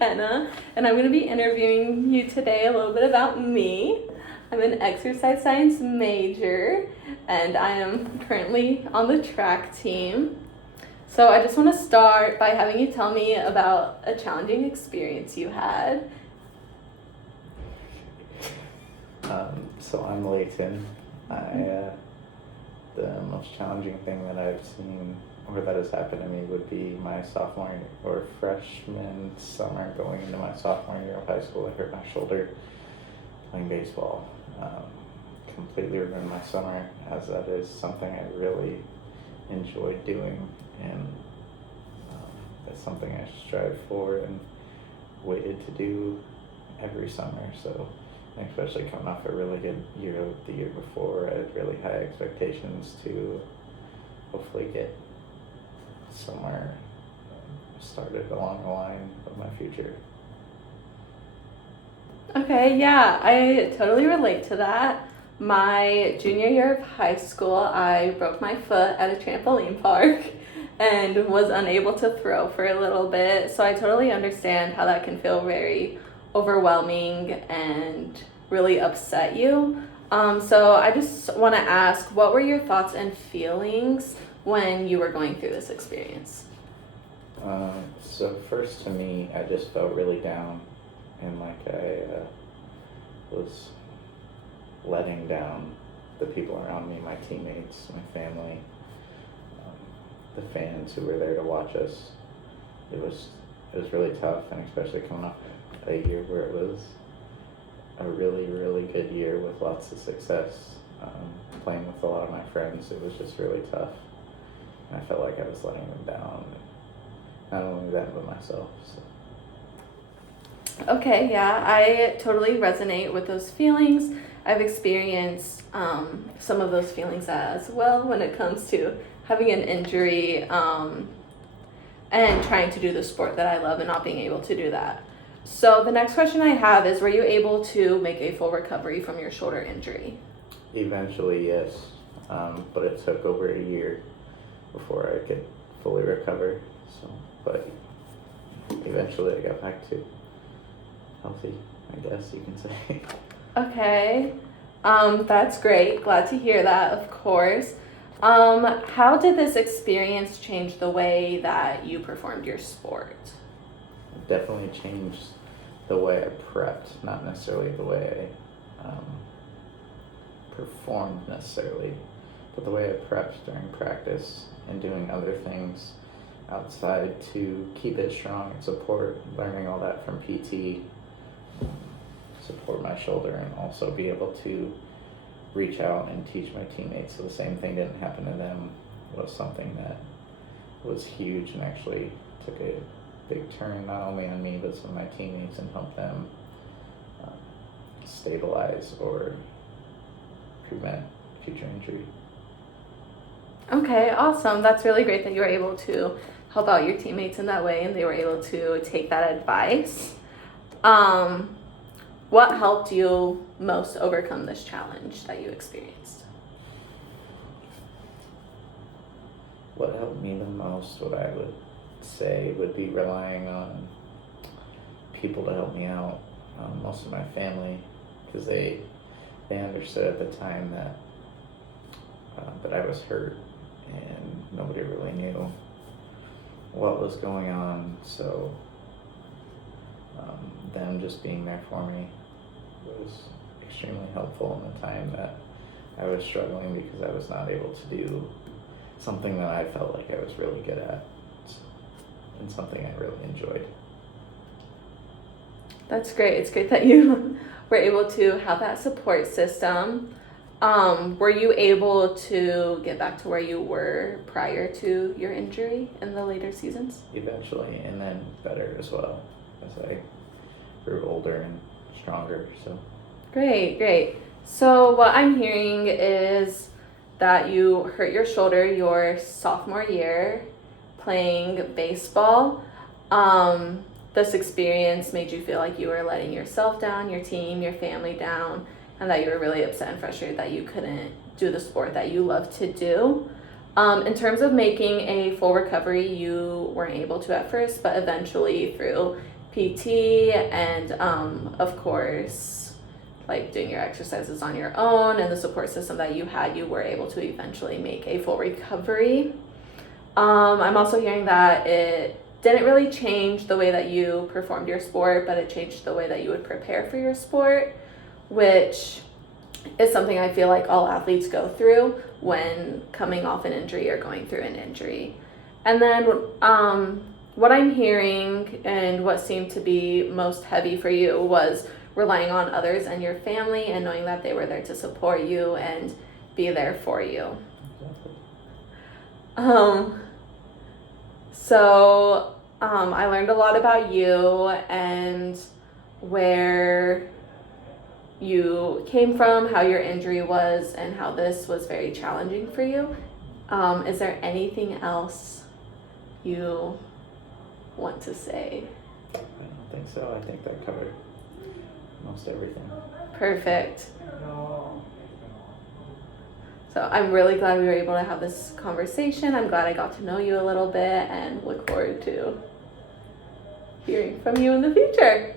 McKenna, and I'm going to be interviewing you today a little bit about me. I'm an exercise science major, and I am currently on the track team. So I just want to start by having you tell me about a challenging experience you had. So I'm Layton. The most challenging thing that I've seen or that has happened to me would be my sophomore or freshman summer going into my sophomore year of high school. I hurt my shoulder playing baseball. Completely ruined my summer, as that is something I really enjoyed doing, and it's something I strive for and waited to do every summer. So especially coming off a really good year the year before, I had really high expectations to hopefully get somewhere started along the line of my future. Okay, yeah, I totally relate to that. My junior year of high school, I broke my foot at a trampoline park and was unable to throw for a little bit. So I totally understand how that can feel very overwhelming and really upset you. So I just want to ask, what were your thoughts and feelings when you were going through this experience? So first, to me, I just felt really down, and like I was letting down the people around me, my teammates, my family, the fans who were there to watch us. It was really tough, and especially coming off a year where it was a really, really good year with lots of success. Playing with a lot of my friends, it was just really tough, and I felt like I was letting them down, not only them but myself. So. Okay, yeah, I totally resonate with those feelings. I've experienced some of those feelings as well when it comes to having an injury and trying to do the sport that I love and not being able to do that. So the next question I have is, were you able to make a full recovery from your shoulder injury? Eventually, yes, but it took over a year before I could fully recover. So, but eventually I got back to healthy, I guess you can say. Okay, that's great. Glad to hear that, of course. How did this experience change the way that you performed your sport? It definitely changed the way I prepped, not necessarily the way I performed necessarily, but the way I prepped during practice and doing other things outside to keep it strong and support, learning all that from PT, support my shoulder, and also be able to reach out and teach my teammates so the same thing didn't happen to them was something that was huge and actually took a big turn not only on me but some of my teammates and helped them stabilize or prevent future injury. Okay, awesome. That's really great that you were able to help out your teammates in that way and they were able to take that advice. What helped you most overcome this challenge that you experienced? What helped me the most, what I would say, would be relying on people to help me out, most of my family, because they understood at the time that I was hurt and nobody really knew what was going on. So them just being there for me was extremely helpful in the time that I was struggling because I was not able to do something that I felt like I was really good at and something I really enjoyed. That's great. It's great that you were able to have that support system. Were you able to get back to where you were prior to your injury in the later seasons? Eventually, and then better as well as I grew older and stronger. So Great. So what I'm hearing is that you hurt your shoulder your sophomore year playing baseball. This experience made you feel like you were letting yourself down, your team, your family down, and that you were really upset and frustrated that you couldn't do the sport that you love to do. In terms of making a full recovery, you weren't able to at first, but eventually through PT and of course like doing your exercises on your own and the support system that you had, you were able to eventually make a full recovery. I'm also hearing that it didn't really change the way that you performed your sport, but it changed the way that you would prepare for your sport, which is something I feel like all athletes go through when coming off an injury or going through an injury. And then what I'm hearing and what seemed to be most heavy for you was relying on others and your family and knowing that they were there to support you and be there for you. I learned a lot about you and where you came from, how your injury was, and how this was very challenging for you. Is there anything else you want to say? I don't think so. I think that covered most everything. Perfect. So I'm really glad we were able to have this conversation. I'm glad I got to know you a little bit and look forward to hearing from you in the future.